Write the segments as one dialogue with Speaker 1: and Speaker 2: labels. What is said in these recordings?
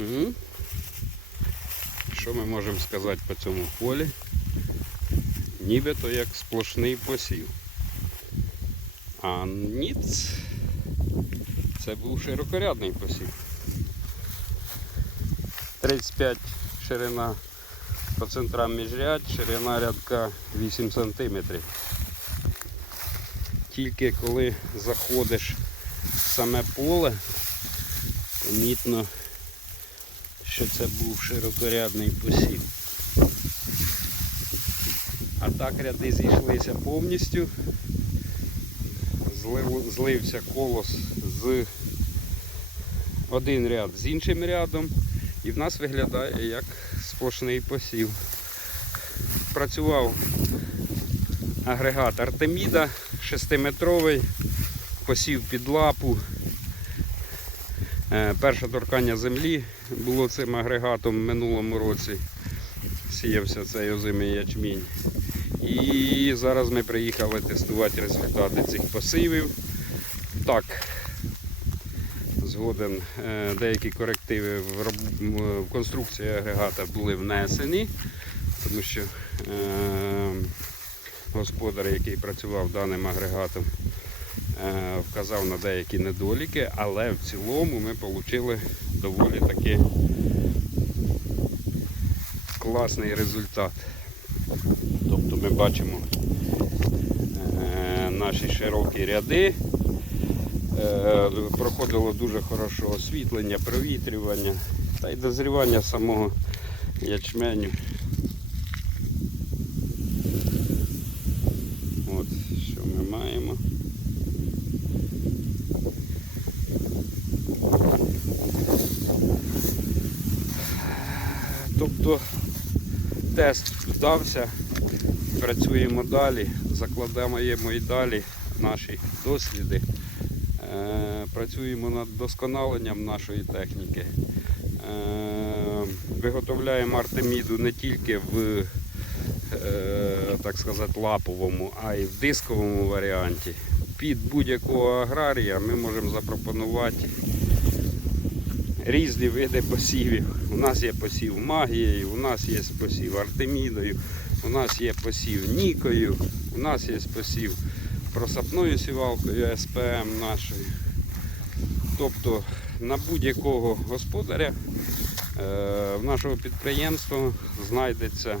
Speaker 1: Угу. Що ми можемо сказати по цьому полі? Нібито як сплошний посів. А ніц це був широкорядний посів. 35 ширина по центрам міжряд, ширина рядка 8 см. Тільки коли заходиш в саме поле, помітно, що це був широкорядний посів. А так ряди зійшлися повністю. Злив, злився колос з один ряд з іншим рядом. І в нас виглядає як сплошний посів. Працював агрегат Артеміда 6-метровий, посів під лапу. Е, Перше торкання землі було цим агрегатом в минулому році. Сіявся цей озимий ячмінь. І зараз ми приїхали тестувати результати цих посівів. Так, згоден е, деякі корективи в, конструкції агрегата були внесені, тому що е, господар, який працював даним агрегатом, вказав на деякі недоліки, але в цілому ми отримали доволі таки класний результат. Тобто ми бачимо е, наші широкі ряди. Е, проходило дуже хороше освітлення, провітрювання та й дозрівання самого ячменю. От що ми маємо. Тобто тест вдався, працюємо далі, закладаємо і далі наші досліди. Е, Працюємо над досконаленням нашої техніки. Е, Виготовляємо артеміду не тільки в е, так сказати, лаповому, а й в дисковому варіанті. Під будь-якого аграрія ми можемо запропонувати різні види посівів. У нас є посів магією, у нас є посів артемідою, у нас є посів нікою, у нас є посів просапною сівалкою СПМ нашою. Тобто на будь-якого господаря е, в нашого підприємства знайдеться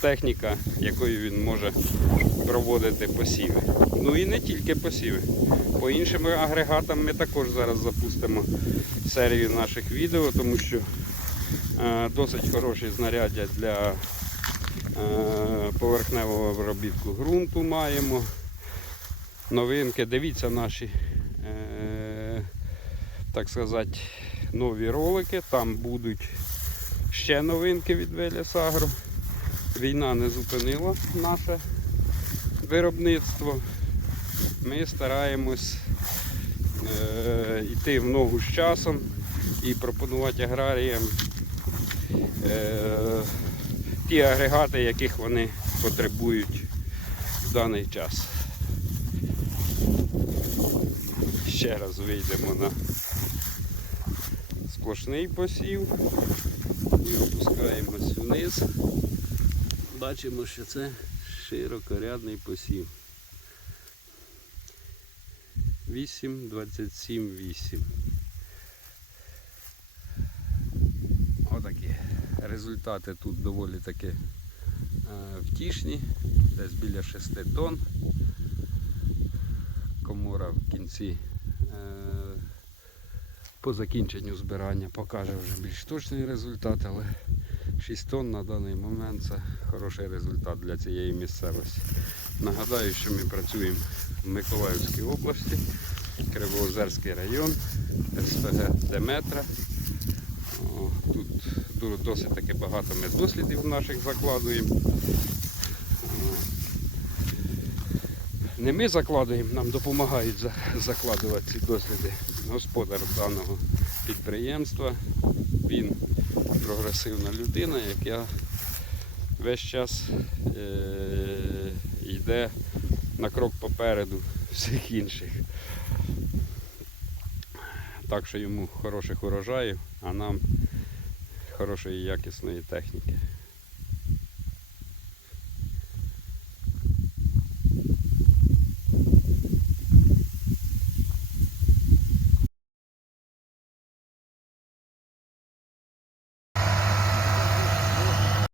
Speaker 1: техніка, якою він може проводити посіви. Ну і не тільки посіви. По іншим агрегатам ми також зараз запустимо серію наших відео, тому що е, досить хороші знаряддя для е, поверхневого обробітку ґрунту маємо. Новинки, дивіться наші, е, так сказати, нові ролики. Там будуть ще новинки від Веліс Агро. Війна не зупинила наше виробництво. Ми стараємось е, йти в ногу з часом і пропонувати аграріям е, ті агрегати, яких вони потребують в даний час. Ще раз вийдемо на сплошний посів і опускаємось вниз. Бачимо, що це широкорядний посів. 8, 27, 8. Отакі. Результати тут доволі таки е, втішні, десь біля 6 тонн. Комора в кінці е, по закінченню збирання покаже вже більш точний результат, але 6 тонн на даний момент це хороший результат для цієї місцевості. Нагадаю, що ми працюємо в Миколаївській області, Кривоозерський район, СПГ Деметра. Тут досить таки багато ми дослідів наших закладуємо. Не ми закладуємо, нам допомагають закладувати ці досліди. Господар даного підприємства. Він прогресивна людина, яка весь час е- йде на крок попереду всіх інших. Так що йому хороших урожаїв, а нам хорошої якісної техніки.